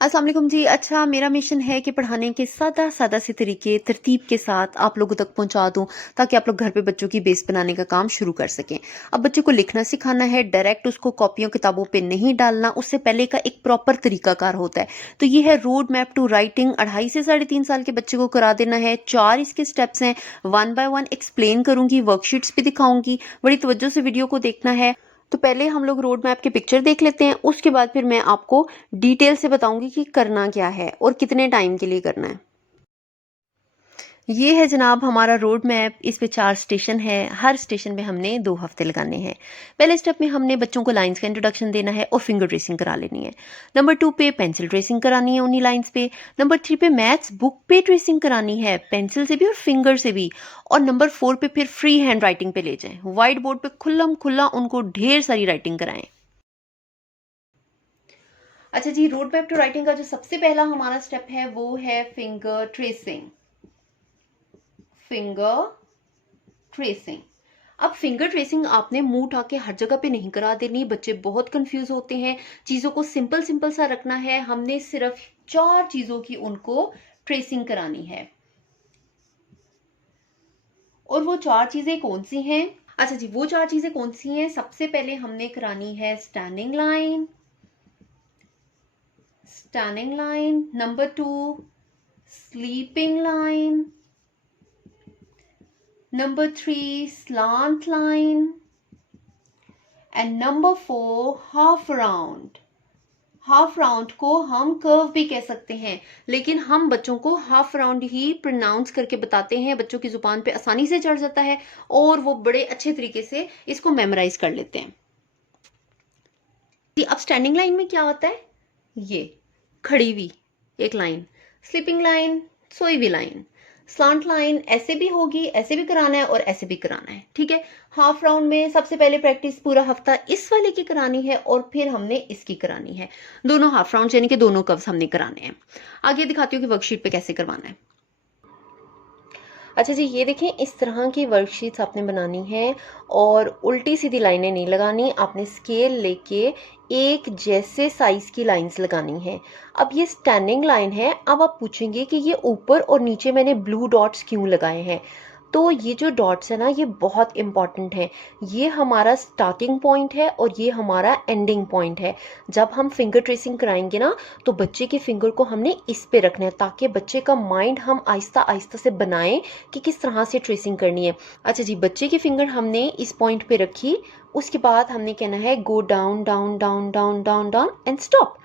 अस्सलाम वालेकुम जी। अच्छा, मेरा मिशन है कि पढ़ाने के सादा-सादा से तरीके तरतीब के साथ आप लोगों तक पहुँचा दूँ, ताकि आप लोग घर पे बच्चों की बेस बनाने का काम शुरू कर सकें। अब बच्चों को लिखना सिखाना है, डायरेक्ट उसको कॉपियों किताबों पे नहीं डालना, उससे पहले का एक प्रॉपर तरीकाकार होता है। तो ये है रोड मैप टू राइटिंग, 2.5 से साढ़े 3 साल के बच्चे को करा देना है। 4 इसके स्टेप्स हैं, वन बाय वन एक्सप्लेन करूँगी, वर्कशीट्स भी दिखाऊँगी, बड़ी तवज्जो से वीडियो को देखना है। तो पहले हम लोग रोड मैप की पिक्चर देख लेते हैं, उसके बाद फिर मैं आपको डिटेल से बताऊंगी कि करना क्या है और कितने टाइम के लिए करना है। ये है जनाब हमारा रोड मैप। इस पे 4 स्टेशन है, हर स्टेशन में हमने 2 हफ्ते लगाने हैं। पहले स्टेप में हमने बच्चों को लाइंस का इंट्रोडक्शन देना है और फिंगर ट्रेसिंग करा लेनी है। नंबर 2 पे पेंसिल ट्रेसिंग करानी है उन्हीं लाइंस पे। नंबर 3 पे मैथ्स बुक पे ट्रेसिंग करानी है, पेंसिल से भी और फिंगर से भी। और नंबर 4 पे फिर फ्री हैंड राइटिंग पे ले जाएं, व्हाइट बोर्ड पे खुल्लम खुल्ला उनको ढेर सारी राइटिंग कराएं। अच्छा जी, रोड मैप टू राइटिंग का जो सबसे पहला हमारा स्टेप है वो है फिंगर ट्रेसिंग। Finger tracing. अब फिंगर ट्रेसिंग आपने मुंह उठा के हर जगह पे नहीं करा देनी, बच्चे बहुत कंफ्यूज होते हैं। चीजों को सिंपल सिंपल सा रखना है। हमने सिर्फ 4 चीजों की उनको ट्रेसिंग करानी है। और वो 4 चीजें कौन सी हैं? अच्छा जी, वो 4 चीजें कौन सी हैं? सबसे पहले हमने करानी है standing line. Standing line. Number 2 sleeping line. Number 3 slant line. And number 4 half round. Half round को हम कर्व भी कह सकते हैं, लेकिन हम बच्चों को हाफ राउंड ही प्रोनाउंस करके बताते हैं। बच्चों की जुबान पे आसानी से चढ़ जाता है और वो बड़े अच्छे तरीके से इसको मेमोराइज कर लेते हैं। अब स्टैंडिंग लाइन में क्या होता है? ये खड़ी हुई एक लाइन, स्लीपिंग लाइन सोई हुई लाइन, स्लांट लाइन ऐसे भी होगी, ऐसे भी कराना है और ऐसे भी कराना है। ठीक है। हाफ राउंड में सबसे पहले प्रैक्टिस पूरा हफ्ता इस वाले की करानी है और फिर हमने इसकी करानी है। दोनों हाफ राउंड यानी कि दोनों कर्व्स हमने कराने हैं। आगे दिखाती हूँ कि वर्कशीट पे कैसे करवाना है। अच्छा जी, ये देखें, इस तरह की वर्कशीट्स आपने बनानी है और उल्टी सीधी लाइनें नहीं लगानी। आपने स्केल लेके एक जैसे साइज की लाइंस लगानी है। अब ये स्टैंडिंग लाइन है। अब आप पूछेंगे कि ये ऊपर और नीचे मैंने ब्लू डॉट्स क्यों लगाए हैं? तो ये जो डॉट्स है ना, ये बहुत इंपॉर्टेंट है। ये हमारा स्टार्टिंग पॉइंट है और ये हमारा एंडिंग पॉइंट है। जब हम फिंगर ट्रेसिंग कराएंगे ना, तो बच्चे के फिंगर को हमने इस पे रखना है, ताकि बच्चे का माइंड हम आहिस्ता आहिस्ता से बनाएं कि किस तरह से ट्रेसिंग करनी है। अच्छा जी, बच्चे की फिंगर हमने इस पॉइंट पे रखी। उसके बाद हमने कहना है go down down down down down down and stop.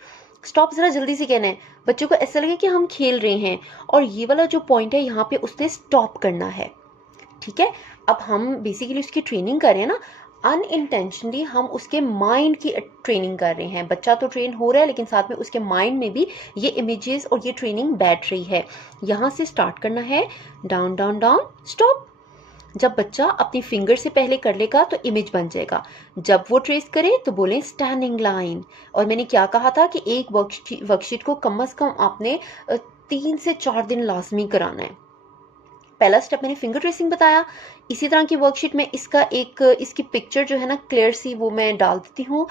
Stop जरा जल्दी से कहना है, बच्चों को ऐसा लगे कि हम खेल रहे हैं। और ये वाला जो पॉइंट है, यहाँ पे उसने स्टॉप करना है। ठीक है। अब हम बेसिकली उसकी ट्रेनिंग कर रहे हैं ना, अनइंटेंशनली हम उसके माइंड की ट्रेनिंग कर रहे हैं। बच्चा तो ट्रेन हो रहा है, लेकिन साथ में उसके माइंड में भी ये इमेजेस और ये ट्रेनिंग बैठ रही है। यहाँ से स्टार्ट करना है, डाउन डाउन डाउन स्टॉप। जब बच्चा अपनी फिंगर से पहले कर लेगा तो इमेज बन जाएगा। जब वो ट्रेस करे तो बोलें स्टैंडिंग लाइन। और मैंने क्या कहा था कि एक वर्कशीट को कम से कम आपने 3 से 4 दिन लाजमी कराना है। पहला स्टेप मैंने फिंगर ट्रेसिंग बताया। इसी तरह की वर्कशीट में इसकी पिक्चर जो है ना, क्लियर सी, वो मैं डाल देती हूँ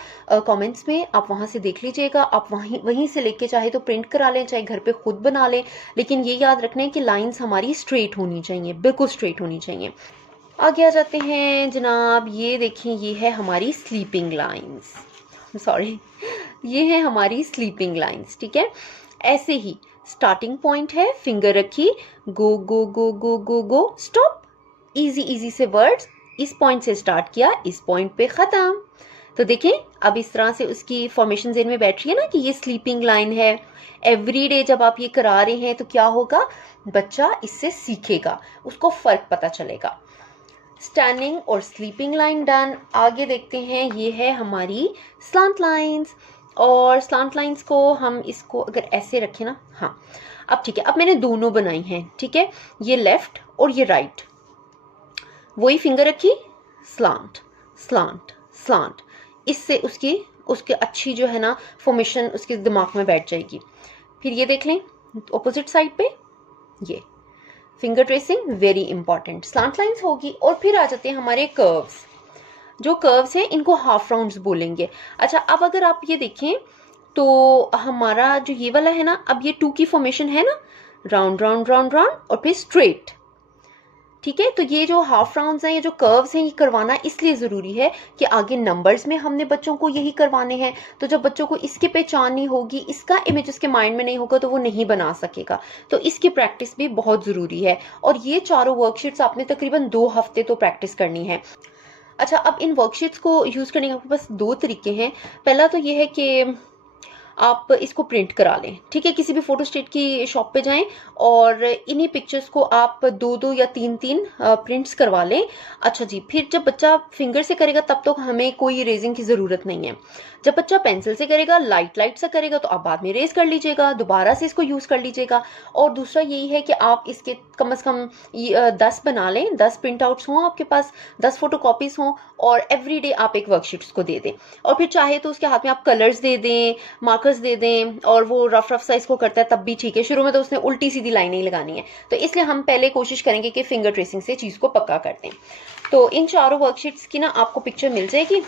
कमेंट्स में, आप वहाँ से देख लीजिएगा। आप वहीं से लेके चाहे तो प्रिंट करा लें, चाहे घर पे खुद बना लें, लेकिन ये याद रखना है कि लाइंस हमारी स्ट्रेट होनी चाहिए, बिल्कुल स्ट्रेट होनी चाहिए। आगे आ जाते हैं जनाब। ये देखें, ये है हमारी स्लीपिंग लाइंस। सॉरी, ये है हमारी स्लीपिंग लाइंस। ठीक है। ऐसे ही स्टार्टिंग पॉइंट है, फिंगर रखी, गो गो गो गो गो गो स्टॉप। इजी इजी से वर्ड्स, इस पॉइंट से स्टार्ट किया, इस पॉइंट पे खत्म। तो देखें, अब इस तरह से उसकी फॉर्मेशन ज़हन में बैठ रही है ना कि ये स्लीपिंग लाइन है। एवरी डे जब आप ये करा रहे हैं तो क्या होगा, बच्चा इससे सीखेगा, उसको फर्क पता चलेगा। स्टैंडिंग और स्लीपिंग लाइन डन। आगे देखते हैं, ये है हमारी स्लांट लाइंस। और स्लांट लाइंस को हम इसको अगर ऐसे रखें ना, हाँ, अब ठीक है। अब मैंने दोनों बनाई हैं। ठीक है। ये लेफ्ट और ये राइट, वही फिंगर रखी, स्लांट स्लांट स्लांट। इससे उसके अच्छी जो है ना फॉर्मेशन उसके दिमाग में बैठ जाएगी। फिर ये देख लें ऑपोजिट साइड पे, ये finger tracing very important, slant lines होगी। और फिर आ जाते हैं हमारे कर्व्स। जो कर्व्स हैं इनको हाफ राउंड्स बोलेंगे। अच्छा, अब अगर आप ये देखें, तो हमारा जो ये वाला है ना, अब ये 2 की फॉर्मेशन है ना, राउंड राउंड राउंड राउंड और फिर स्ट्रेट। ठीक है, तो ये जो हाफ राउंड्स हैं, ये जो कर्व्स हैं, ये करवाना इसलिए ज़रूरी है कि आगे नंबर्स में हमने बच्चों को यही करवाने हैं। तो जब बच्चों को इसकी पहचान नहीं होगी, इसका इमेज उसके माइंड में नहीं होगा, तो वो नहीं बना सकेगा। तो इसकी प्रैक्टिस भी बहुत ज़रूरी है। और ये चारों वर्कशीट्स आपने तकरीबन 2 हफ्ते तो प्रैक्टिस करनी है। अच्छा, अब इन वर्कशीट्स को यूज़ करने के आपके पास 2 तरीके हैं। पहला तो ये है कि आप इसको प्रिंट करा लें। ठीक है, किसी भी फोटो स्टेट की शॉप पे जाएं और इन्हीं पिक्चर्स को आप 2-2 या 3-3 प्रिंट्स करवा लें। अच्छा जी, फिर जब बच्चा फिंगर से करेगा तब तो हमें कोई इरेजिंग की ज़रूरत नहीं है। जब बच्चा पेंसिल से करेगा, लाइट लाइट सा करेगा, तो आप बाद में इरेज कर लीजिएगा, दोबारा से इसको यूज़ कर लीजिएगा। और दूसरा यही है कि आप इसके कम से कम 10 बना लें, 10 प्रिंट आउट्स हों आपके पास, 10 फोटो कॉपीज़ हों, और एवरीडे आप एक वर्कशीट्स को दे दें। और फिर चाहे तो उसके हाथ में आप कलर्स दे दें, मार्कर्स दे दें, और वो रफ रफ सा इसको करता है तब भी ठीक है। शुरू में तो उसने उल्टी सीधी लाइनें ही लगानी है, तो इसलिए हम पहले कोशिश करेंगे कि फिंगर ट्रेसिंग से चीज़ को पक्का कर दें। तो इन चारों वर्कशीट्स की ना आपको पिक्चर मिल जाएगी,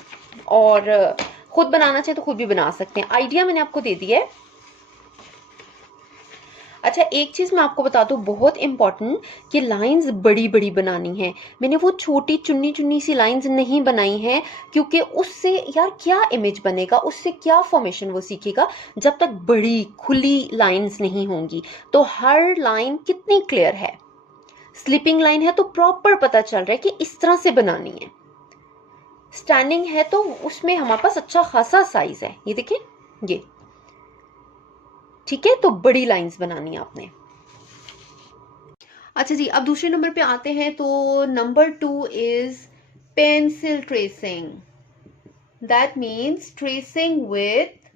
और खुद बनाना चाहे तो खुद भी बना सकते हैं। आइडिया मैंने आपको दे दिया है। अच्छा, एक चीज़ मैं आपको बता दूं बहुत इंपॉर्टेंट, कि लाइंस बड़ी बड़ी बनानी है। मैंने वो छोटी चुन्नी चुन्नी सी लाइंस नहीं बनाई हैं, क्योंकि उससे यार क्या इमेज बनेगा, उससे क्या फॉर्मेशन वो सीखेगा जब तक बड़ी खुली लाइंस नहीं होंगी। तो हर लाइन कितनी क्लियर है, स्लिपिंग लाइन है तो प्रॉपर पता चल रहा है कि इस तरह से बनानी है। स्टैंडिंग है तो उसमें हमारे पास अच्छा खासा साइज है, ये देखिए ये। ठीक है, तो बड़ी लाइंस बनानी है आपने। अच्छा जी, अब दूसरे नंबर पे आते हैं। तो number 2 is pencil tracing. That means tracing with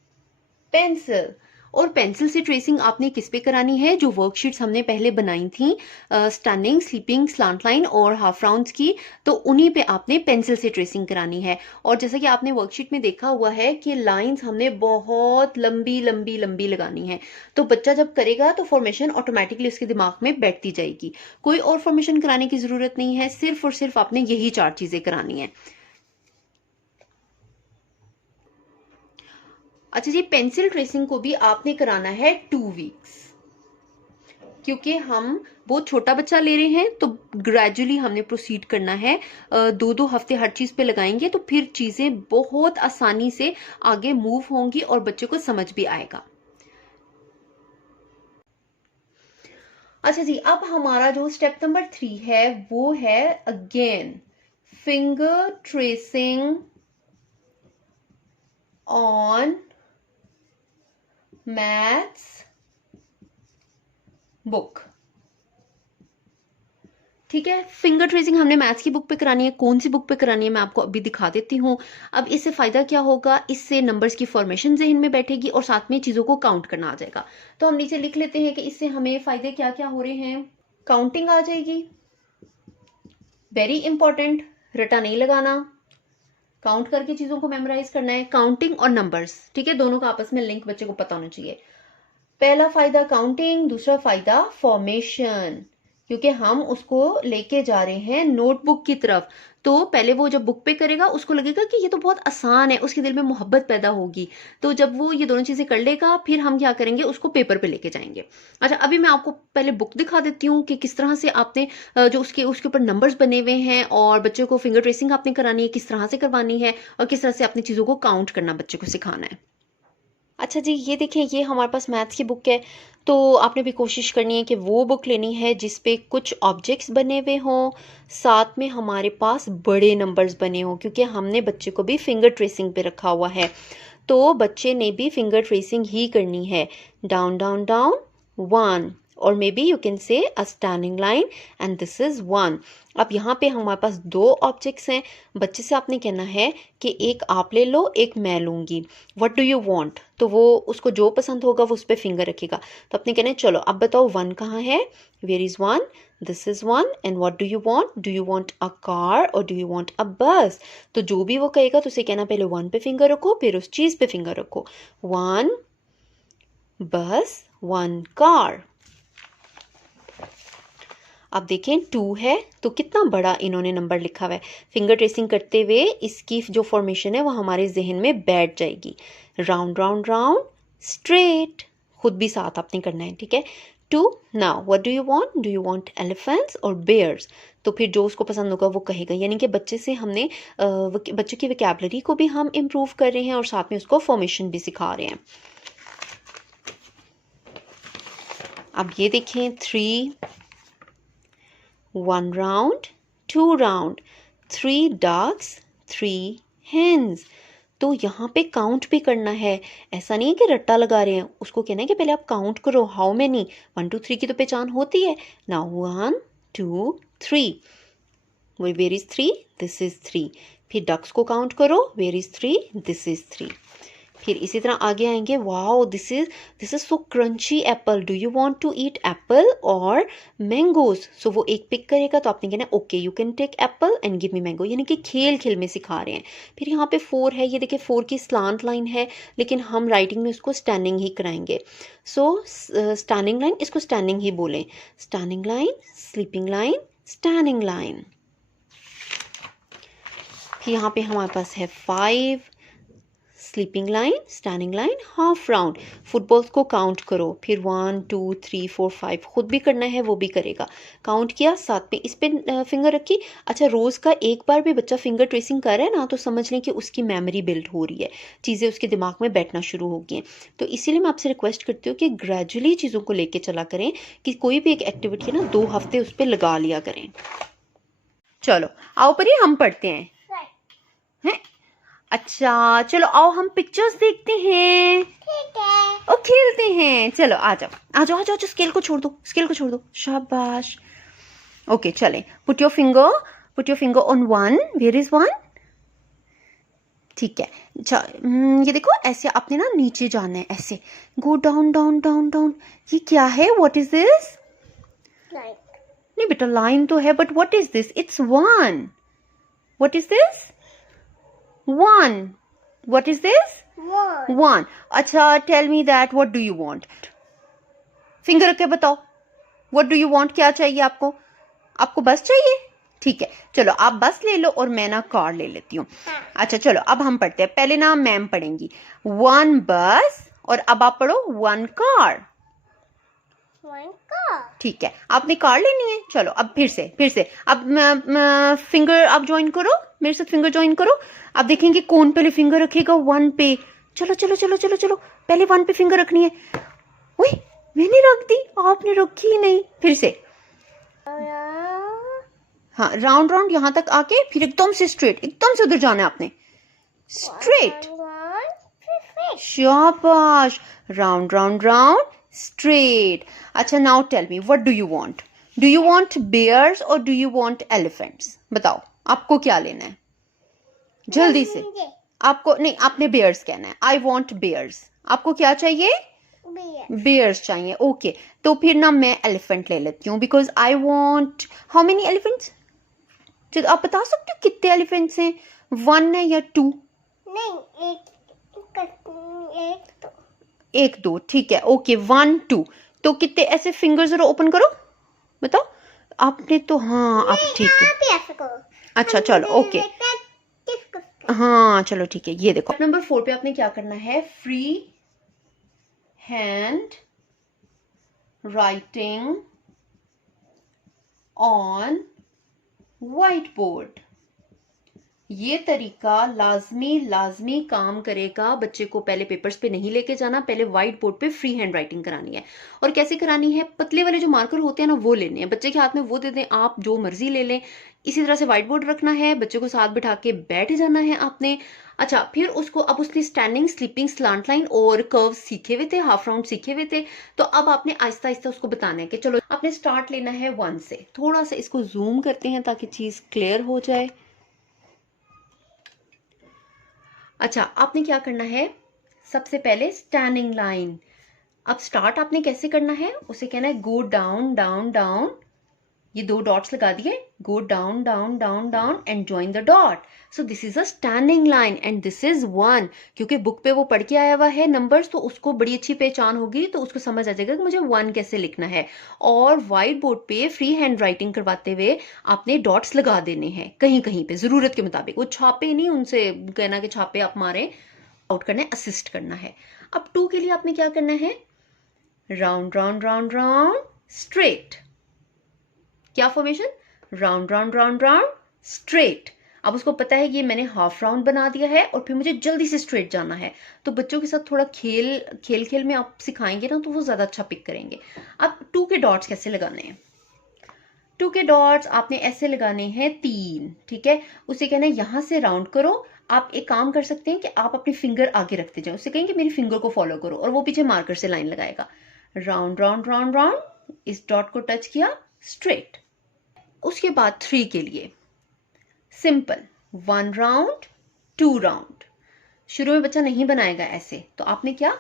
pencil. और पेंसिल से ट्रेसिंग आपने किस पे करानी है? जो वर्कशीट्स हमने पहले बनाई थी, स्टैंडिंग, स्लीपिंग, स्लांट लाइन और हाफ राउंड्स की, तो उन्हीं पे आपने पेंसिल से ट्रेसिंग करानी है। और जैसा कि आपने वर्कशीट में देखा हुआ है कि लाइंस हमने बहुत लंबी लंबी लंबी लगानी है। तो बच्चा जब करेगा तो फॉर्मेशन ऑटोमेटिकली उसके दिमाग में बैठती जाएगी। कोई और फॉर्मेशन कराने की जरूरत नहीं है, सिर्फ और सिर्फ आपने यही 4 चीजें करानी है। अच्छा जी, पेंसिल ट्रेसिंग को भी आपने कराना है 2 वीक्स, क्योंकि हम बहुत छोटा बच्चा ले रहे हैं, तो ग्रेजुअली हमने प्रोसीड करना है। 2-2 हफ्ते हर चीज पे लगाएंगे तो फिर चीजें बहुत आसानी से आगे मूव होंगी और बच्चे को समझ भी आएगा। अच्छा जी, अब हमारा जो स्टेप नंबर 3 है वो है again finger tracing on maths book. ठीक है, फिंगर ट्रेसिंग हमने मैथ्स की बुक पे करानी है। कौन सी बुक पे करानी है मैं आपको अभी दिखा देती हूँ। अब इससे फायदा क्या होगा, इससे नंबर्स की फॉर्मेशन जहन में बैठेगी और साथ में चीजों को काउंट करना आ जाएगा। तो हम नीचे लिख लेते हैं कि इससे हमें फायदे क्या क्या हो रहे हैं। काउंटिंग आ जाएगी, वेरी इंपॉर्टेंट, रटा नहीं लगाना, काउंट करके चीजों को मेमोराइज करना है। काउंटिंग और नंबर्स, ठीक है, दोनों का आपस में लिंक बच्चे को पता होना चाहिए। पहला फायदा काउंटिंग, दूसरा फायदा फॉर्मेशन, क्योंकि हम उसको लेके जा रहे हैं नोटबुक की तरफ। तो पहले वो जब बुक पे करेगा उसको लगेगा कि ये तो बहुत आसान है, उसके दिल में मोहब्बत पैदा होगी। तो जब वो ये दोनों चीजें कर लेगा, फिर हम क्या करेंगे, उसको पेपर पे लेके जाएंगे। अच्छा, अभी मैं आपको पहले बुक दिखा देती हूँ कि किस तरह से आपने जो उसके ऊपर नंबर्स बने हुए हैं और बच्चे को फिंगर ट्रेसिंग आपने करानी है, किस तरह से करवानी है और किस तरह से आपने चीजों को काउंट करना बच्चे को सिखाना है। अच्छा जी, ये देखें, ये हमारे पास मैथ्स की बुक है। तो आपने भी कोशिश करनी है कि वो बुक लेनी है जिस पे कुछ ऑब्जेक्ट्स बने हुए हों, साथ में हमारे पास बड़े नंबर्स बने हों, क्योंकि हमने बच्चे को भी फिंगर ट्रेसिंग पे रखा हुआ है। तो बच्चे ने भी फिंगर ट्रेसिंग ही करनी है। डाउन डाउन डाउन 1, और may be you can say a standing line and this is 1। अब यहाँ पे हमारे पास 2 ऑब्जेक्ट्स हैं। बच्चे से आपने कहना है कि एक आप ले लो, एक मैं लूंगी। What do you want? तो वो उसको जो पसंद होगा वो उस पर फिंगर रखेगा। तो आपने कहना है चलो अब बताओ 1 कहाँ है, where is 1, this is 1, and what do you want? Do you want a car or do you want a bus? तो जो भी वो कहेगा तो उसे कहना पहले 1 पे फिंगर रखो, फिर उस चीज पे फिंगर रखो। 1 बस, 1 कार। अब देखें 2 है तो कितना बड़ा इन्होंने नंबर लिखा हुआ है। फिंगर ट्रेसिंग करते हुए इसकी जो फॉर्मेशन है वो हमारे जहन में बैठ जाएगी। राउंड राउंड राउंड straight, खुद भी साथ आपने करना है, ठीक है। 2, now what do you want elephants or bears? तो फिर जो उसको पसंद होगा वो कहेगा, यानी कि बच्चे से हमने बच्चे की वोकैबुलरी को भी हम इम्प्रूव कर रहे हैं और साथ में उसको फॉर्मेशन भी सिखा रहे हैं। अब ये देखें, 3, 1 राउंड, 2 राउंड, 3 ducks, 3 hens। तो यहाँ पे काउंट भी करना है, ऐसा नहीं है कि रट्टा लगा रहे हैं, उसको कहना है कि पहले आप काउंट करो, हाउ मेनी, 1 2 3 की तो पहचान होती है ना, 1 2 3, वेयर इज 3, दिस इज 3। फिर डक्स को काउंट करो, वेयर इज 3, दिस इज 3। फिर इसी तरह आगे आएंगे, wow this is so crunchy apple, do you want to eat apple और मैंगोज? सो वो एक पिक करेगा तो आपने कहना okay you can take apple and give me mango, यानी कि खेल खेल में सिखा रहे हैं। फिर यहाँ पे 4 है, ये देखिए 4 की स्लांट लाइन है, लेकिन हम राइटिंग में उसको स्टैंडिंग ही कराएंगे। सो स्टैंडिंग लाइन, इसको स्टैंडिंग ही बोलें, standing line, sleeping line, standing line. फिर यहाँ पे हमारे पास है 5, sleeping line, standing line, half round. Footballs को काउंट करो, फिर 1 2 3 4 5, खुद भी करना है वो भी करेगा। काउंट किया, साथ में इस पे फिंगर रखी। अच्छा, रोज़ का एक बार भी बच्चा फिंगर ट्रेसिंग कर रहा है ना, तो समझ लें कि उसकी मेमोरी बिल्ड हो रही है, चीज़ें उसके दिमाग में बैठना शुरू हो गई हैं। तो इसीलिए मैं आपसे रिक्वेस्ट करती हूँ कि ग्रेजुअली चीज़ों को लेके चला करें, कि कोई भी एक एक्टिविटी है ना 2 हफ्ते उस पर लगा लिया करें। चलो आओ परी हम पढ़ते हैं, हैं? अच्छा चलो आओ हम पिक्चर्स देखते हैं, ठीक है, और खेलते हैं। चलो आ जाओ आ जाओ आ जाओ, स्केल को छोड़ दो, स्केल को छोड़ दो, शाबाश। ओके चलें, put your finger on 1, where is 1, ठीक है। ये देखो ऐसे आपने ना नीचे जाना है, ऐसे go down down down down. ये क्या है, व्हाट इज दिस? नहीं बेटा लाइन तो है, but what is this? It's 1। What is this? 1. What is this? 1. अच्छा, tell me that. What do you want? Finger रख के बताओ. What do you want? क्या चाहिए आपको? आपको बस चाहिए? ठीक है, चलो आप बस ले लो और मैं ना कार ले लेती हूँ। अच्छा चलो अब हम पढ़ते हैं, पहले ना मैम पढ़ेंगी 1 बस, और अब आप पढ़ो 1 कार। ठीक है, आपने कार लेनी है। चलो अब फिर से अब फिंगर आप ज्वाइन करो, मेरे साथ फिंगर ज्वाइन करो। आप देखेंगे कौन पहले फिंगर रखेगा 1 पे। चलो चलो चलो चलो चलो, पहले 1 पे फिंगर रखनी है। ओए मैंने रख दी, आपने रखी ही नहीं। फिर से, हाँ राउंड राउंड यहाँ तक आके फिर एकदम से स्ट्रेट, एकदम से उधर जाना है आपने, स्ट्रेट, शाबाश, राउंड राउंड राउंड, straight. अच्छा now tell me, what do you want? Do you want bears or do you want elephants? बताओ आपको क्या लेना है, जल्दी से। आपको नहीं, आपने bears कहना है। I want bears. आपको क्या चाहिए? bears चाहिए। ओके तो फिर ना मैं elephant ले लेती हूँ, because I want how many elephants? चलो आप बता सकते हो कितने elephants हैं, 1 है या 2? नहीं, एक दो, ठीक है, ओके 1 2। तो कितने ऐसे फिंगर्स जरा ओपन करो, बताओ आपने तो, हाँ आप ठीक है, अच्छा चलो ओके, हाँ चलो ठीक है। ये देखो नंबर 4 पे आपने क्या करना है, free hand writing on white board. ये तरीका लाजमी काम करेगा। बच्चे को पहले पेपर्स पे नहीं लेके जाना, पहले व्हाइट बोर्ड पे फ्री हैंड राइटिंग करानी है। और कैसे करानी है, पतले वाले जो मार्कर होते हैं ना वो लेने हैं, बच्चे के हाथ में वो दे दें, आप जो मर्जी ले लें। इसी तरह से व्हाइट बोर्ड रखना है, बच्चे को साथ बिठा के बैठ जाना है आपने। अच्छा फिर उसको, अब उसने स्टैंडिंग, स्लीपिंग, स्लांट लाइन और कर्व सीखे हुए थे, हाफ राउंड सीखे हुए थे, तो अब आपने आहिस्ता आहिस्ता उसको बताना है कि चलो आपने स्टार्ट लेना है 1 से। थोड़ा सा इसको जूम करते हैं ताकि चीज क्लियर हो जाए। अच्छा आपने क्या करना है, सबसे पहले स्टैंडिंग लाइन। अब स्टार्ट आपने कैसे करना है, उसे कहना है गो डाउन डाउन डाउन, ये 2 डॉट्स लगा दिए, go down down down down and join the dot. So this is a standing line and this is 1। क्योंकि बुक पे वो पढ़ के आया हुआ है नंबर्स, तो उसको बड़ी अच्छी पहचान होगी, तो उसको समझ आ जाएगा कि मुझे 1 कैसे लिखना है। और व्हाइट बोर्ड पे फ्री हैंड राइटिंग करवाते हुए आपने डॉट्स लगा देने हैं कहीं कहीं पे जरूरत के मुताबिक, वो छापे नहीं, उनसे कहना कि छापे आप मारे, आउट करना है, असिस्ट करना है। अब 2 के लिए आपने क्या करना है, round round round round straight, क्या formation, round round round round straight. अब उसको पता है कि ये मैंने हाफ राउंड बना दिया है और फिर मुझे जल्दी से स्ट्रेट जाना है, तो बच्चों के साथ थोड़ा खेल में आप सिखाएंगे ना तो वो ज़्यादा अच्छा पिक करेंगे। अब 2 के डॉट्स कैसे लगाने हैं, 2 के डॉट्स आपने ऐसे लगाने हैं 3, ठीक है। उसे कहना है यहाँ से राउंड करो। आप एक काम कर सकते हैं कि आप अपनी फिंगर आगे रखते जाओ, उसे कहेंगे मेरी फिंगर को फॉलो करो, और वो पीछे मार्कर से लाइन लगाएगा, राउंड राउंड राउंड राउंड, इस डॉट को टच किया, स्ट्रेट। उसके बाद 3 के लिए सिंपल, 1 राउंड 2 राउंड। शुरू में बच्चा नहीं बनाएगा ऐसे, तो आपने क्या,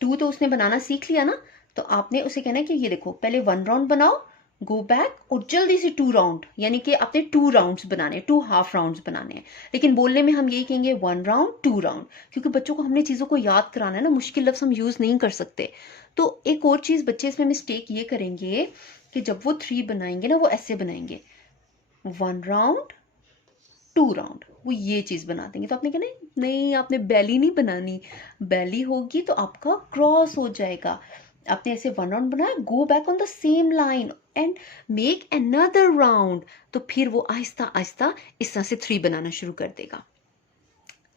2 तो उसने बनाना सीख लिया ना, तो आपने उसे कहना है कि ये देखो पहले 1 राउंड बनाओ, गो बैक और जल्दी से 2 राउंड, यानी कि आपने 2 राउंड्स बनाने, 2 हाफ राउंड्स बनाने हैं। लेकिन बोलने में हम यही कहेंगे 1 राउंड 2 राउंड, क्योंकि बच्चों को हमने चीज़ों को याद कराना है ना, मुश्किल लफ्ज़ हम यूज़ नहीं कर सकते। तो एक और चीज़ बच्चे इसमें मिस्टेक ये करेंगे कि जब वो 3 बनाएंगे ना, वो ऐसे बनाएंगे 1 राउंड 2 राउंड, वो ये चीज़ बना देंगे। तो आपने कहना नहीं, आपने बैली नहीं बनानी, बैली होगी तो आपका क्रॉस हो जाएगा। आपने ऐसे 1 राउंड बनाया, go back on the same line and make another round, तो फिर वो आहिस्ता आहिस्ता इस तरह से 3 बनाना शुरू कर देगा,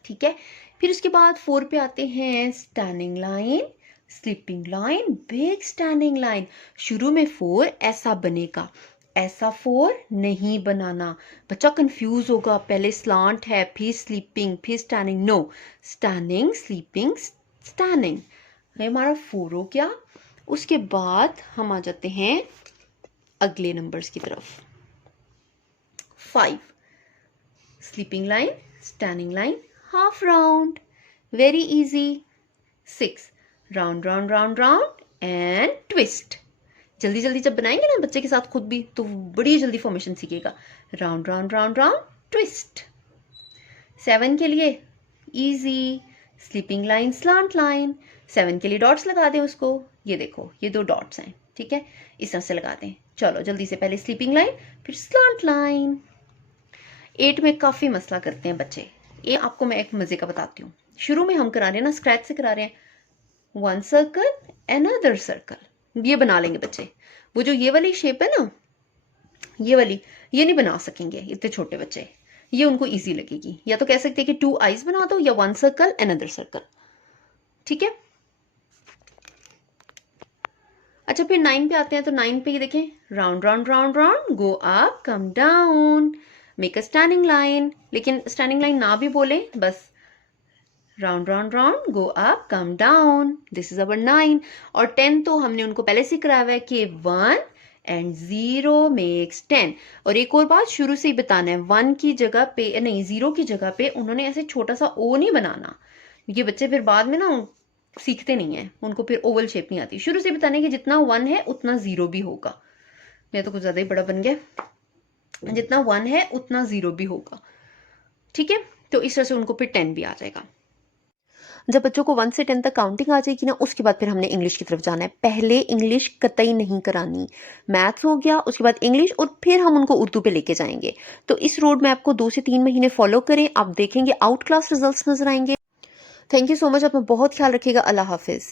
ठीक है। फिर उसके बाद 4 पे आते हैं, standing line, sleeping line, big standing line. शुरू में 4 ऐसा बनेगा, ऐसा 4 नहीं बनाना, बच्चा कंफ्यूज होगा, पहले स्लांट है, फिर स्लीपिंग, फिर standing, no, standing sleeping standing, हमारा 4 हो गया। उसके बाद हम आ जाते हैं अगले नंबर्स की तरफ, 5 sleeping line, standing line, half round, very easy. 6 round round round round and twist. जल्दी जल्दी जब बनाएंगे ना बच्चे के साथ खुद भी, तो बड़ी जल्दी फॉर्मेशन सीखेगा, round round round round twist. 7 के लिए easy, sleeping line slant line. 7 के लिए डॉट्स लगा दें उसको, ये देखो ये 2 डॉट्स हैं, ठीक है, इस तरह से लगा दें। चलो जल्दी से, पहले स्लीपिंग लाइन फिर स्लांट लाइन। 8 में काफ़ी मसला करते हैं बच्चे, ये आपको मैं एक मज़े का बताती हूँ। शुरू में हम करा रहे हैं ना, स्क्रैच से करा रहे हैं, 1 सर्कल अनदर सर्कल, ये बना लेंगे बच्चे। वो जो ये वाली शेप है ना, ये वाली, ये नहीं बना सकेंगे इतने छोटे बच्चे, ये उनको इजी लगेगी। या तो कह सकते हैं कि 2 आईज बना दो, या 1 सर्कल अनदर सर्कल, ठीक है। अच्छा फिर 9 पे आते हैं, तो 9 पे ये देखें, round round round round, go up come down, make a standing line. लेकिन स्टैंडिंग लाइन ना भी बोले, बस round round round, go up come down, this is our 9। और 10 तो हमने उनको पहले से कराया हुआ है कि 1 एंड 0 मेक्स 10। और एक और बात शुरू से ही बताना है, 1 की जगह पे नहीं, 0 की जगह पे उन्होंने ऐसे छोटा सा ओ नहीं बनाना, क्योंकि बच्चे फिर बाद में ना सीखते नहीं है, उनको फिर ओवल शेप नहीं आती। शुरू से बताने कि जितना 1 है उतना 0 भी होगा। मैं तो कुछ ज़्यादा ही बड़ा बन गया, जितना 1 है उतना 0 भी होगा, ठीक है। तो इस तरह से उनको फिर 10 भी आ जाएगा। जब बच्चों को 1 से 10 तक काउंटिंग आ जाएगी ना, उसके बाद फिर हमने इंग्लिश की तरफ जाना है। पहले इंग्लिश कतई नहीं करानी, मैथ्स हो गया, उसके बाद इंग्लिश, और फिर हम उनको उर्दू पे लेके जाएंगे। तो इस रोड मैप को 2 से 3 महीने फॉलो करें, आप देखेंगे आउट क्लास रिजल्ट्स नजर आएंगे। थैंक यू सो मच, अपना बहुत ख्याल रखिएगा। अल्लाह हाफिज़।